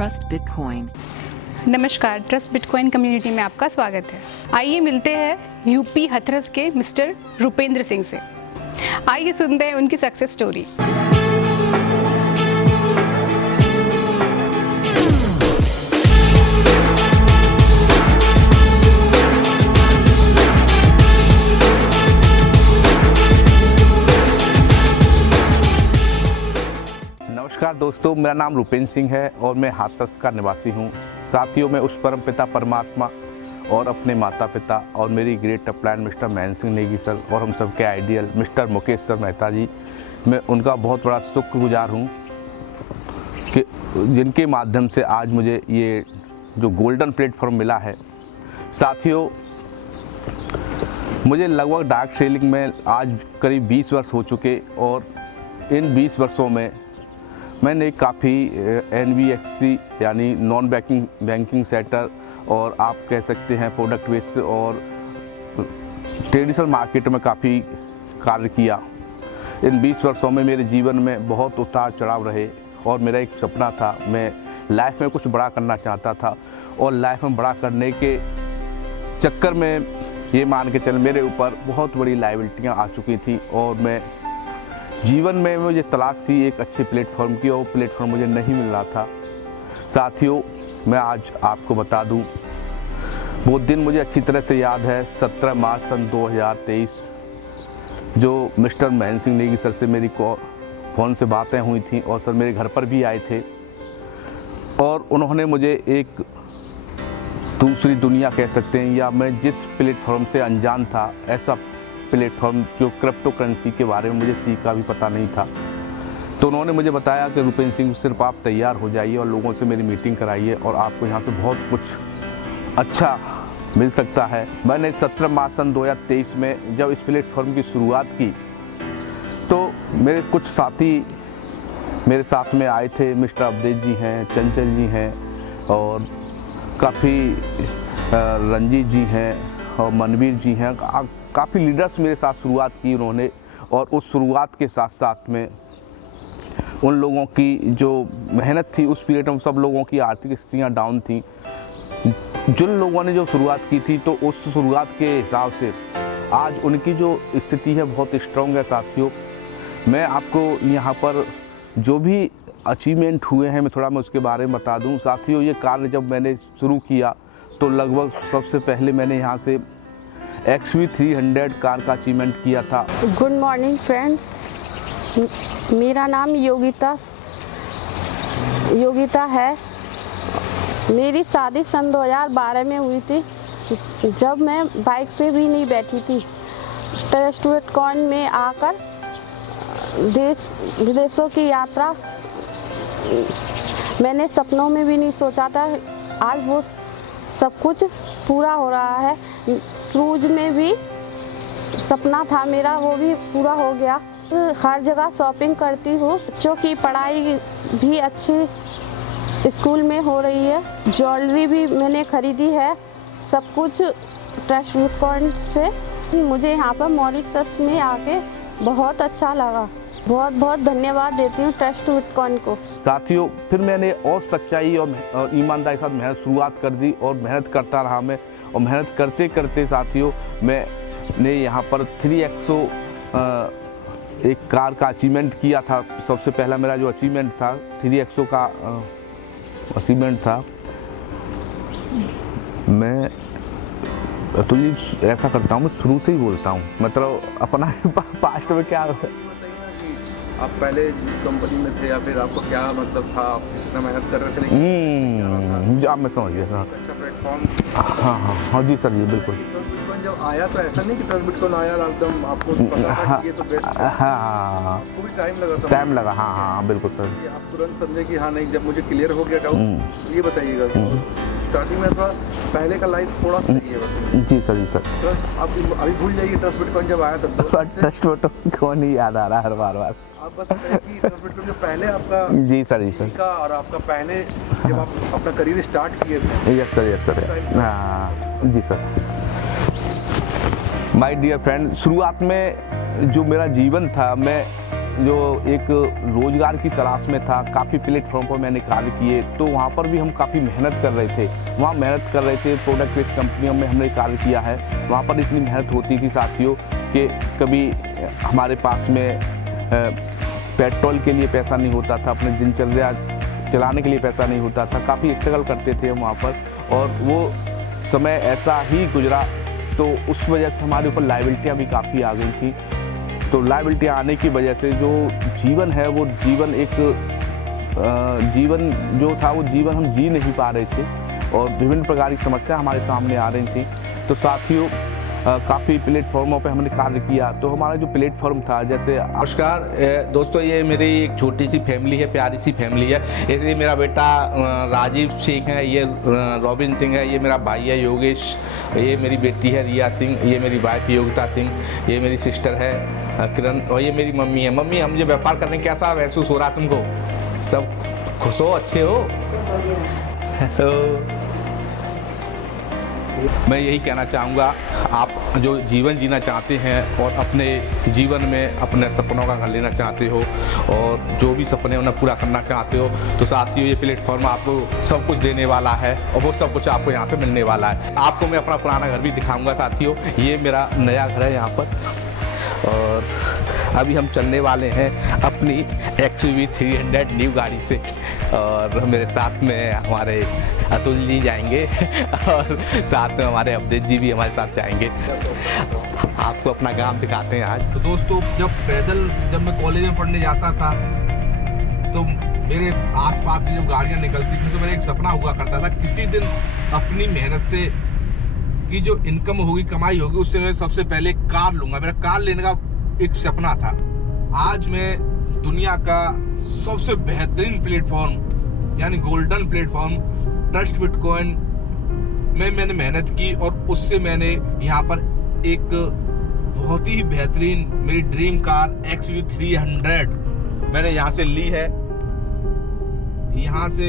Trust Bitcoin। नमस्कार, trust bitcoin community में आपका स्वागत है। आइए मिलते हैं यूपी हथरस के मिस्टर रुपेंद्र सिंह से। आइए सुनते हैं उनकी सक्सेस स्टोरी। नमस्कार दोस्तों, मेरा नाम रुपेंद्र सिंह है और मैं हाथरस का निवासी हूँ। साथियों, मैं उस परम पिता परमात्मा और अपने माता पिता और मेरी great upline mister Mahendra Singh Negi sir और हम सबके ideal mister Mukesh sir Mehta ji, मैं उनका बहुत बड़ा शुक्रगुजार हूँ कि जिनके माध्यम से आज मुझे ये जो गोल्डन प्लेटफॉर्म मिला है। साथियों, मुझे लगभग डार्क सेलिंग में आज करीब 20 वर्ष हो चुके और इन 20 वर्षों में मैंने काफ़ी NBFC यानी नॉन बैंकिंग सेक्टर और आप कह सकते हैं प्रोडक्ट बेस्ड और ट्रेडिशनल मार्केट में काफ़ी कार्य किया। इन 20 वर्षों में मेरे जीवन में बहुत उतार चढ़ाव रहे और मेरा एक सपना था, मैं लाइफ में कुछ बड़ा करना चाहता था और लाइफ में बड़ा करने के चक्कर में ये मान के चल मेरे ऊपर बहुत बड़ी लायबिलिटियाँ आ चुकी थी और मैं जीवन में मुझे तलाश थी एक अच्छे प्लेटफॉर्म की और प्लेटफॉर्म मुझे नहीं मिल रहा था। साथियों, मैं आज आपको बता दूं, वो दिन मुझे अच्छी तरह से याद है। 17 मार्च सन 2023 जो मिस्टर महेंद्र सिंह नेगी सर से मेरी फ़ोन से बातें हुई थी और सर मेरे घर पर भी आए थे और उन्होंने मुझे एक दूसरी दुनिया कह सकते हैं या मैं जिस प्लेटफॉर्म से अनजान था, ऐसा प्लेटफॉर्म जो क्रिप्टो करेंसी के बारे में मुझे सीखा भी पता नहीं था, तो उन्होंने मुझे बताया कि रुपेंद्र सिंह सिर्फ आप तैयार हो जाइए और लोगों से मेरी मीटिंग कराइए और आपको यहाँ से बहुत कुछ अच्छा मिल सकता है। मैंने 17 मार्च सन 2023 में जब इस प्लेटफॉर्म की शुरुआत की तो मेरे कुछ साथी मेरे साथ में आए थे। मिस्टर अवधेश जी हैं, चंचल जी हैं और काफ़ी रंजीत जी हैं और मनवीर जी हैं। काफ़ी लीडर्स मेरे साथ शुरुआत की उन्होंने और उस शुरुआत के साथ साथ में उन लोगों की जो मेहनत थी उस पीरियड में सब लोगों की आर्थिक स्थितियाँ डाउन थी। जिन लोगों ने जो शुरुआत की थी तो उस शुरुआत के हिसाब से आज उनकी जो स्थिति है बहुत स्ट्रॉन्ग है। साथियों, मैं आपको यहाँ पर जो भी अचीवमेंट हुए हैं मैं उसके बारे में बता दूँ। साथियों, ये कार्य जब मैंने शुरू किया तो लगभग सबसे पहले मैंने यहाँ से XV300 कार का अचीवमेंट किया था। गुड मॉर्निंग फ्रेंड्स, मेरा नाम योगिता है। मेरी शादी सन 2012 में हुई थी, जब मैं बाइक पे भी नहीं बैठी थी। ट्रस्ट बिटकॉइन में आकर देश विदेशों की यात्रा मैंने सपनों में भी नहीं सोचा था। आज वो सब कुछ पूरा हो रहा है। क्रूज में भी सपना था मेरा, वो भी पूरा हो गया। हर जगह शॉपिंग करती हूँ। बच्चों की पढ़ाई भी अच्छी स्कूल में हो रही है। ज्वेलरी भी मैंने खरीदी है। सब कुछ ट्रस्ट बिटकॉइन से मुझे यहाँ पर मॉरिशस में आके बहुत अच्छा लगा। बहुत बहुत धन्यवाद देती हूँ ट्रस्ट बिटकॉइन को। साथियों, फिर मैंने और सच्चाई और ईमानदारी के साथ मेहनत शुरुआत कर दी और मेहनत करता रहा मैं और मेहनत करते करते साथियों मैंने यहाँ पर 3XO एक कार का अचीवमेंट किया था। सबसे पहला मेरा जो अचीवमेंट था 3XO का अचीवमेंट था। मैं तो ये ऐसा करता हूँ, मैं शुरू से ही बोलता हूँ, मतलब अपना पास्ट में क्या आप पहले जिस कंपनी में थे या फिर आपको क्या मतलब था, आप कितना मेहनत कर रहे थे? आप मैं समझ गया। अच्छा प्लेटफॉर्म। हाँ जी सर जी, बिल्कुल। ट्रस्ट बिटकॉइन जब आया तो ऐसा नहीं कि ट्रस्ट बिटकॉइन आया एकदम आपको पता था कि ये तो बेस्ट है? हाँ, आपको भी टाइम लगा? हाँ, बिल्कुल सर। आप तुरंत समझे कि हाँ नहीं, जब मुझे क्लियर हो गया डाउट, ये बताइएगा। स्टार्टिंग में थोड़ा पहले का लाइफ थोड़ा सही है बस। जी सर, जी सर। आप अभी भूल जाइए ट्रस्ट बिटकॉइन जब आया तब। ट्रस्ट बिटकॉइन नहीं याद आ रहा हर बार। आप बस बताइए कि ट्रस्ट बिटकॉइन जो पहले आपका जी सर, जी सर, और आपका पहले जब आप अपना करियर स्टार्ट किए थे। Yes sir. हाँ जी सर। माय डियर फ्रेंड, शुरुआत में जो मेरा जीवन था, मैं जो एक रोज़गार की तलाश में था, काफ़ी प्लेटफॉर्म पर मैंने कार्य किए, तो वहाँ पर भी हम काफ़ी मेहनत कर रहे थे। वहाँ मेहनत कर रहे थे, प्रोडक्ट बेस्ड कंपनियों में हमने कार्य किया है। वहाँ पर इतनी मेहनत होती थी साथियों कि कभी हमारे पास में पेट्रोल के लिए पैसा नहीं होता था, अपने दिनचर्या चलाने के लिए पैसा नहीं होता था। काफ़ी स्ट्रगल करते थे हम वहाँ पर, और वो समय ऐसा ही गुजरा। तो उस वजह से हमारे ऊपर लायबिलिटियाँ भी काफ़ी आ गई थी। तो लायबिलिटियाँ आने की वजह से जो जीवन है, वो जीवन एक जीवन जो था, वो जीवन हम जी नहीं पा रहे थे, और विभिन्न प्रकार की समस्या हमारे सामने आ रही थी। तो साथियों, काफ़ी प्लेटफॉर्मों पे हमने कार्य किया। तो हमारा जो प्लेटफॉर्म था, जैसे नमस्कार दोस्तों, ये मेरी एक छोटी सी फैमिली है, प्यारी सी फैमिली है। ऐसे मेरा बेटा राजीव सिंह है, ये रॉबिन सिंह है, ये मेरा भाई है योगेश, ये मेरी बेटी है रिया सिंह, ये मेरी वाइफ योगिता सिंह, ये मेरी सिस्टर है किरण, और ये मेरी मम्मी है। मम्मी, हम जो व्यापार करने कैसा महसूस हो रहा तुमको? सब खुश हो, अच्छे हो? मैं यही कहना चाहूँगा, आप जो जीवन जीना चाहते हैं और अपने जीवन में अपने सपनों का घर लेना चाहते हो, और जो भी सपने उन्हें पूरा करना चाहते हो, तो साथियों ये प्लेटफॉर्म आपको सब कुछ देने वाला है, और वो सब कुछ आपको यहाँ से मिलने वाला है। आपको मैं अपना पुराना घर भी दिखाऊंगा साथियों। ये मेरा नया घर है यहाँ पर, और अभी हम चलने वाले हैं अपनी XUV 300 न्यू गाड़ी से, और मेरे साथ में हमारे अतुल जी जाएंगे और साथ में हमारे अवधेश जी भी हमारे साथ जाएंगे। आपको अपना काम दिखाते हैं आज। तो दोस्तों, जब मैं कॉलेज में पढ़ने जाता था, तो मेरे आसपास से जब गाड़ियाँ निकलती थी, तो मेरा एक सपना हुआ करता था, किसी दिन अपनी मेहनत से की जो इनकम होगी, कमाई होगी, उससे मैं सबसे पहले कार लूँगा। मेरा कार लेने का एक सपना था। आज मैं दुनिया का सबसे बेहतरीन प्लेटफॉर्म यानी गोल्डन प्लेटफॉर्म ट्रस्ट बिटकॉइन में मैंने मेहनत की, और उससे मैंने यहाँ पर एक बहुत ही बेहतरीन मेरी ड्रीम कार XUV 300 मैंने यहाँ से ली है। यहाँ से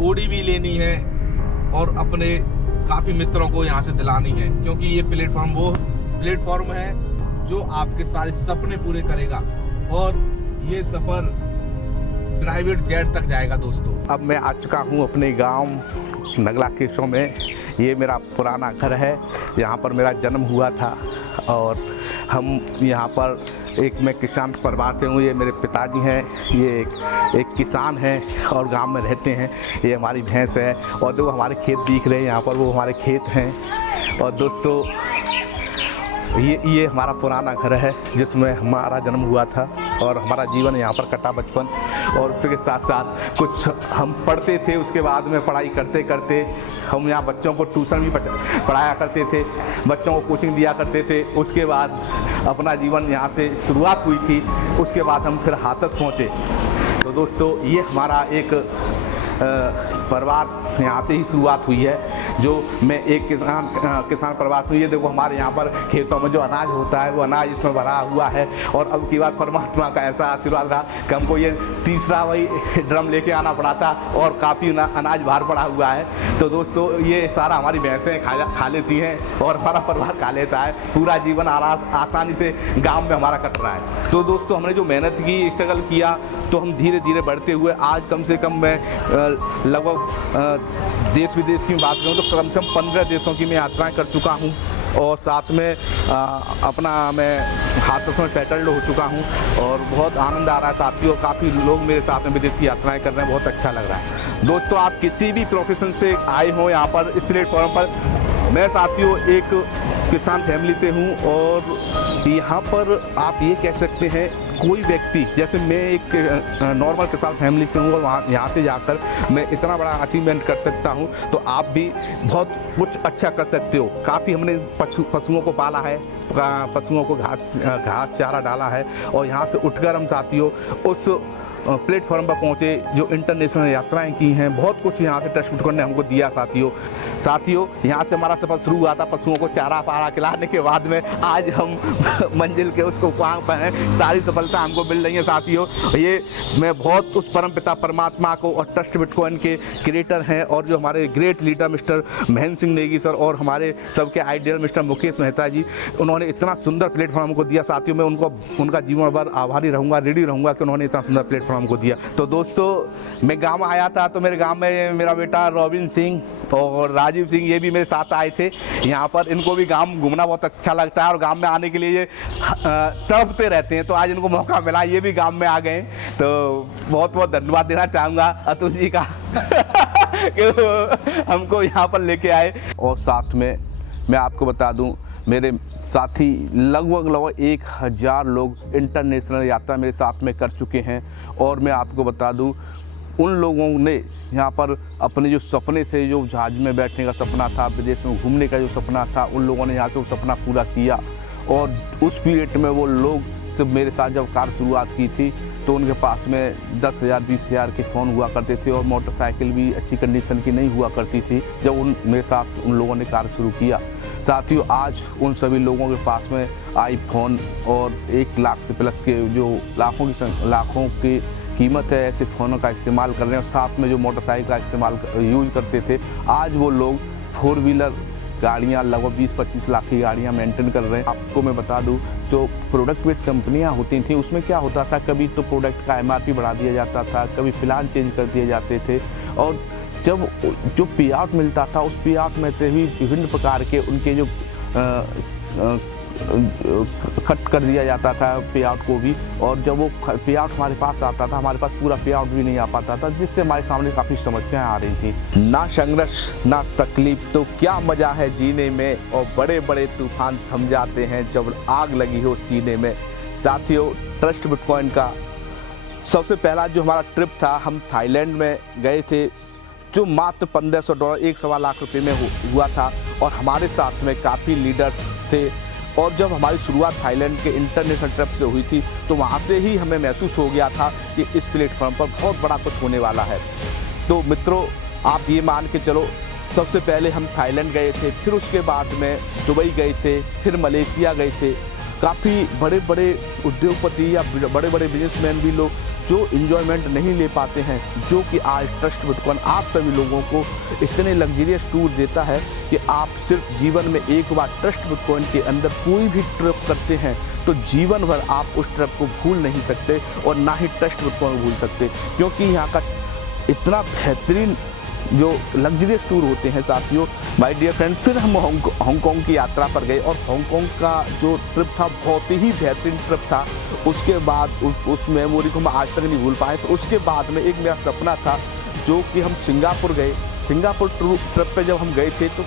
ओडी भी लेनी है, और अपने काफ़ी मित्रों को यहाँ से दिलानी है, क्योंकि ये प्लेटफॉर्म वो प्लेटफॉर्म है जो आपके सारे सपने पूरे करेगा, और ये सफ़र प्राइवेट जेट तक जाएगा दोस्तों। अब मैं आ चुका हूँ अपने गांव नगला केशों में। ये मेरा पुराना घर है, यहाँ पर मेरा जन्म हुआ था, और हम यहाँ पर मैं किसान परिवार से हूँ। ये मेरे पिताजी हैं, ये एक किसान हैं और गांव में रहते हैं। ये हमारी भैंस है, और जो हमारे खेत दिख रहे हैं यहाँ पर, वो हमारे खेत हैं। और दोस्तों, ये हमारा पुराना घर है जिसमें हमारा जन्म हुआ था, और हमारा जीवन यहाँ पर कटा बचपन। और उसके साथ साथ कुछ हम पढ़ते थे, उसके बाद में पढ़ाई करते करते हम यहाँ बच्चों को ट्यूशन भी पढ़ाया करते थे, बच्चों को कोचिंग दिया करते थे। उसके बाद अपना जीवन यहाँ से शुरुआत हुई थी। उसके बाद हम फिर हाथरस पहुँचे। तो दोस्तों, ये हमारा एक परिवार यहाँ से ही शुरुआत हुई है, जो मैं एक किसान परिवार से। ये देखो, हमारे यहाँ पर खेतों में जो अनाज होता है, वो अनाज इसमें भरा हुआ है। और अब की बार परमात्मा का ऐसा आशीर्वाद रहा कि हमको ये तीसरा वही ड्रम लेके आना पड़ा था, और काफ़ी अनाज बाहर पड़ा हुआ है। तो दोस्तों, ये सारा हमारी भैंसें खा लेती हैं, और हमारा परिवार खा लेता है। पूरा जीवन आसानी से गाँव में हमारा कट रहा है। तो दोस्तों, हमने जो मेहनत की, स्ट्रगल किया, तो हम धीरे धीरे बढ़ते हुए आज कम से कम मैं लगभग देश विदेश की बात करूँ तो कम से कम 15 देशों की मैं यात्राएं कर चुका हूँ, और साथ में अपना मैं हाथरस में सेटल्ड हो चुका हूँ, और बहुत आनंद आ रहा है साथियों। काफ़ी लोग मेरे साथ में विदेश की यात्राएं कर रहे हैं, बहुत अच्छा लग रहा है। दोस्तों, आप किसी भी प्रोफेशन से आए हो यहाँ पर इस प्लेटफॉर्म पर, मैं साथियों एक किसान फैमिली से हूँ, और यहाँ पर आप ये कह सकते हैं कोई व्यक्ति, जैसे मैं एक नॉर्मल किसान फैमिली से हूँ, और यहाँ से जाकर मैं इतना बड़ा अचीवमेंट कर सकता हूँ, तो आप भी बहुत कुछ अच्छा कर सकते हो। काफ़ी हमने पशुओं को पाला है, पशुओं को घास चारा डाला है, और यहाँ से उठकर हम साथियों उस प्लेटफॉर्म पर पहुँचे, जो इंटरनेशनल यात्राएं की हैं, बहुत कुछ यहाँ से ट्रस्ट बिटकॉइन ने हमको दिया साथियों। यहाँ से हमारा सफ़र शुरू हुआ था पशुओं को चारा पारा खिलाने के बाद में आज हम मंजिल के उसको वहाँ पर हैं। सारी सफलता हमको मिल रही है साथियों। ये मैं बहुत उस परम पिता परमात्मा को और ट्रस्ट बिटकॉइन के क्रिएटर हैं और जो हमारे great leader mister Mahendra Singh Negi sir और हमारे सबके आइडियल मिस्टर मुकेश मेहता जी, उन्होंने इतना सुंदर प्लेटफॉर्म हमको दिया साथियों। मैं उनका जीवन भर आभारी रहूँगा, रेडी रहूँगा कि उन्होंने इतना सुंदर प्लेटफॉर्म हमको दिया। तो दोस्तों मैं गाँव आया था तो मेरे गाँव में मेरा बेटा रॉबिन सिंह और राजीव सिंह ये भी मेरे साथ आए थे यहाँ पर। इनको भी गांव घूमना बहुत अच्छा लगता है और गांव में आने के लिए ये तड़पते रहते हैं, तो आज इनको मौका मिला, ये भी गांव में आ गए। तो बहुत बहुत धन्यवाद देना चाहूँगा अतुल जी का कि हमको यहाँ पर लेके आए। और साथ में मैं आपको बता दूँ, मेरे साथी लगभग 1000 लोग इंटरनेशनल यात्रा मेरे साथ में कर चुके हैं। और मैं आपको बता दूँ, उन लोगों ने यहाँ पर अपने जो सपने थे, जो जहाज में बैठने का सपना था, विदेश में घूमने का जो सपना था, उन लोगों ने यहाँ से वो सपना पूरा किया। और उस पीरियड में वो लोग सिर्फ मेरे साथ जब कार शुरुआत की थी तो उनके पास में 10,000 20,000 के फ़ोन हुआ करते थे और मोटरसाइकिल भी अच्छी कंडीशन की नहीं हुआ करती थी जब मेरे साथ उन लोगों ने कार शुरू किया। साथियों आज उन सभी लोगों के पास में आईफोन और 1 लाख से प्लस के जो लाखों की कीमत है ऐसे फ़ोनों का इस्तेमाल कर रहे हैं और साथ में जो मोटरसाइकिल का इस्तेमाल यूज़ करते थे, आज वो लोग 4 व्हीलर गाड़ियाँ लगभग 20-25 लाख की गाड़ियाँ मेंटेन कर रहे हैं। आपको मैं बता दूं, जो प्रोडक्ट बेस्ड कंपनियाँ होती थी उसमें क्या होता था, कभी तो प्रोडक्ट का MRP बढ़ा दिया जाता था, कभी प्लान चेंज कर दिए जाते थे और जब जो पे आउट मिलता था उस पे आउट में से भी विभिन्न प्रकार के उनके जो कट कर दिया जाता था पे आउट को भी। और जब वो पे आउट हमारे पास आता था, हमारे पास पूरा पे आउट भी नहीं आ पाता था, जिससे हमारे सामने काफ़ी समस्याएं आ रही थी। ना संघर्ष ना तकलीफ तो क्या मज़ा है जीने में, और बड़े बड़े तूफान थम जाते हैं जब आग लगी हो सीने में। साथियों ट्रस्ट बिटकॉइन का सबसे पहला जो हमारा ट्रिप था, हम थाईलैंड में गए थे, जो मात्र $1500 1.25 लाख रुपये में हुआ था और हमारे साथ में काफ़ी लीडर्स थे। और जब हमारी शुरुआत थाईलैंड के इंटरनेशनल ट्रिप से हुई थी तो वहाँ से ही हमें महसूस हो गया था कि इस प्लेटफॉर्म पर बहुत बड़ा कुछ होने वाला है। तो मित्रों आप ये मान के चलो, सबसे पहले हम थाईलैंड गए थे, फिर उसके बाद में दुबई गए थे, फिर मलेशिया गए थे। काफ़ी बड़े बड़े उद्योगपति या बड़े बड़े बिजनेसमैन भी लोग जो इन्जॉयमेंट नहीं ले पाते हैं, जो कि आज ट्रस्ट बिटकॉइन आप सभी लोगों को इतने लग्जरियस टूर देता है कि आप सिर्फ जीवन में एक बार ट्रस्ट बिटकॉइन के अंदर कोई भी ट्रिप करते हैं तो जीवन भर आप उस ट्रिप को भूल नहीं सकते और ना ही ट्रस्ट बिटकॉइन भूल सकते, क्योंकि यहाँ का इतना बेहतरीन जो लग्जरियस टूर होते हैं। साथियों माय डियर फ्रेंड, फिर हम हांगकांग की यात्रा पर गए और हांगकांग का जो ट्रिप था बहुत ही बेहतरीन ट्रिप था। उसके बाद उस मेमोरी को हम आज तक नहीं भूल पाए। तो उसके बाद में एक मेरा सपना था जो कि हम सिंगापुर गए। सिंगापुर ट्रिप पे जब हम गए थे तो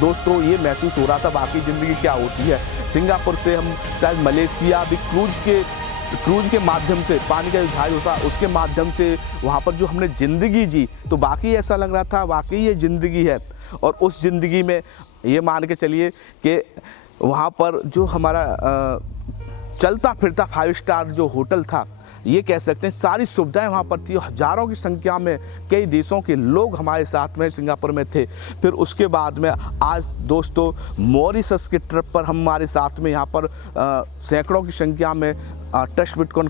दोस्तों ये महसूस हो रहा था बाकी ज़िंदगी क्या होती है। सिंगापुर से हम शायद मलेशिया भी क्रूज के माध्यम से, पानी का जो जहाज होता उसके माध्यम से वहाँ पर जो हमने ज़िंदगी जी तो बाकी ऐसा लग रहा था वाकई ये ज़िंदगी है। और उस ज़िंदगी में ये मान के चलिए कि वहाँ पर जो हमारा चलता फिरता 5 स्टार जो होटल था, ये कह सकते हैं सारी सुविधाएं वहाँ पर थी। हज़ारों की संख्या में कई देशों के लोग हमारे साथ में सिंगापुर में थे। फिर उसके बाद में आज दोस्तों मॉरिशस के ट्रिप पर हमारे साथ में यहाँ पर सैकड़ों की संख्या में ट्रस्ट बिटकॉइन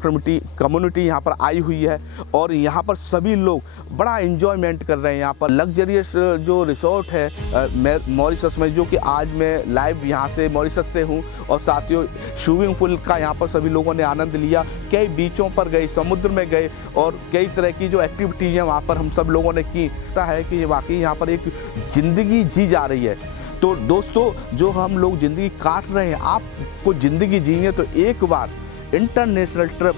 कम्युनिटी यहाँ पर आई हुई है और यहाँ पर सभी लोग बड़ा एंजॉयमेंट कर रहे हैं। यहाँ पर लग्जरियस जो रिसोर्ट है मॉरिशस में, जो कि आज मैं लाइव यहाँ से मॉरिशस से हूँ। और साथियों स्विमिंग पूल का यहाँ पर सभी लोगों ने आनंद लिया, कई बीचों पर गए, समुद्र में गए और कई तरह की जो एक्टिविटीज़ हैं वहाँ पर हम सब लोगों ने की। है कि वाकई यहाँ पर एक ज़िंदगी जी जा रही है। तो दोस्तों जो हम लोग ज़िंदगी काट रहे हैं, आपको ज़िंदगी जीनी तो एक बार इंटरनेशनल ट्रिप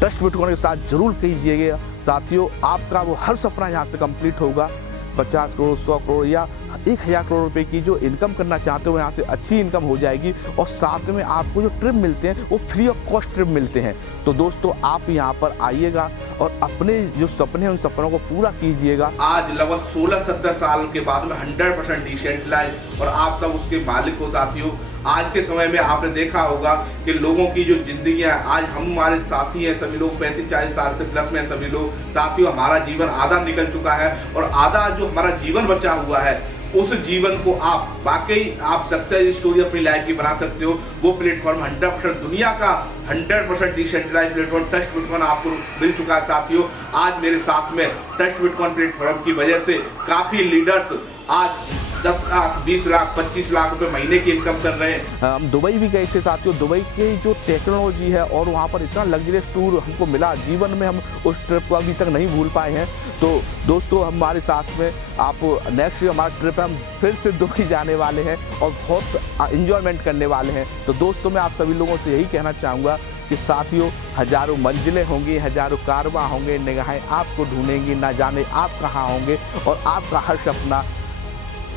ट्रस्ट बिटकॉइन के साथ जरूर कीजिएगा। साथियों आपका वो हर सपना यहाँ से कंप्लीट होगा। 50 करोड़ 100 करोड़ या 1000 करोड़ रुपए की जो इनकम करना चाहते हो यहाँ से अच्छी इनकम हो जाएगी और साथ में आपको जो ट्रिप मिलते हैं वो फ्री ऑफ कॉस्ट ट्रिप मिलते हैं। तो दोस्तों आप यहाँ पर आइएगा और अपने जो सपने हैं उन सपनों को पूरा कीजिएगा। आज लगभग 16-17 साल के बाद में 100% डिसेंट्रलाइज और आप सब उसके मालिक हो। साथियों आज के समय में आपने देखा होगा कि लोगों की जो जिंदगियां, आज हम हमारे साथी हैं सभी लोग 35-40 साल से प्लस में सभी लोग साथियों, हमारा जीवन आधा निकल चुका है और आधा जो हमारा जीवन बचा हुआ है उस जीवन को आप वाकई आप सक्सेस स्टोरी अपनी लाइफ की बना सकते हो। वो प्लेटफॉर्म 100% दुनिया का 100% डिसेंट्रलाइज प्लेटफॉर्म ट्रस्ट बिटकॉइन आपको मिल चुका है साथियों। आज मेरे साथ में ट्रस्ट बिटकॉइन प्लेटफॉर्म की वजह से काफ़ी लीडर्स आज 10 लाख 20 लाख 25 लाख रुपए महीने की इनकम कर रहे हैं। हम दुबई भी गए थे साथियों। दुबई की जो टेक्नोलॉजी है और वहाँ पर इतना लग्जरियस टूर हमको मिला, जीवन में हम उस ट्रिप को अभी तक नहीं भूल पाए हैं। तो दोस्तों हमारे साथ में आप नेक्स्ट हमारा ट्रिप है, हम फिर से दुबई जाने वाले हैं और बहुत इंजॉयमेंट करने वाले हैं। तो दोस्तों मैं आप सभी लोगों से यही कहना चाहूँगा कि साथियों हज़ारों मंजिलें होंगी, हज़ारों कारवां होंगे, निगाहें आपको ढूंढेंगी, ना जाने आप कहाँ होंगे और आपका हर सपना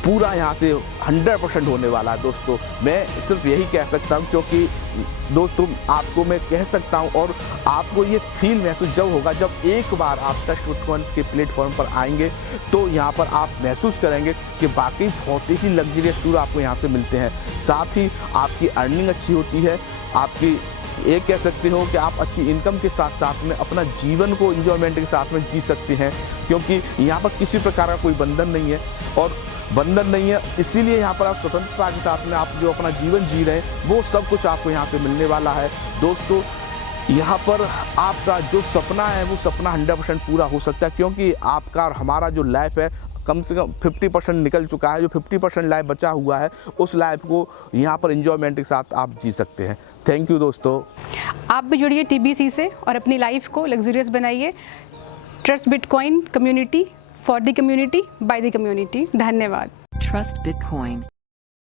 पूरा यहाँ से 100% होने वाला है। दोस्तों मैं सिर्फ यही कह सकता हूँ, क्योंकि दोस्तों आपको मैं कह सकता हूँ और आपको ये फील महसूस जब होगा जब एक बार आप ट्रस्ट बिटकॉइन के प्लेटफॉर्म पर आएंगे, तो यहाँ पर आप महसूस करेंगे कि बाकी बहुत ही लग्जरियस टूर आपको यहाँ से मिलते हैं। साथ ही आपकी अर्निंग अच्छी होती है, आपकी ये कह सकते हो कि आप अच्छी इनकम के साथ साथ में अपना जीवन को एंजॉयमेंट के साथ में जी सकते हैं, क्योंकि यहाँ पर किसी प्रकार का कोई बंधन नहीं है और बंधन नहीं है, इसीलिए यहाँ पर आप स्वतंत्रता के साथ में आप जो अपना जीवन जी रहे हैं वो सब कुछ आपको यहाँ से मिलने वाला है। दोस्तों यहाँ पर आपका जो सपना है वो सपना 100% पूरा हो सकता है, क्योंकि आपका और हमारा जो लाइफ है कम से कम 50% निकल चुका है। जो 50% लाइफ बचा हुआ है उस लाइफ को यहाँ पर एंजॉयमेंट के साथ आप जी सकते हैं। थैंक यू दोस्तों। आप भी जुड़िए TBC से और अपनी लाइफ को लग्जरियस बनाइए। Trust bitcoin community, for the community, by the community. धन्यवाद। Trust Bitcoin.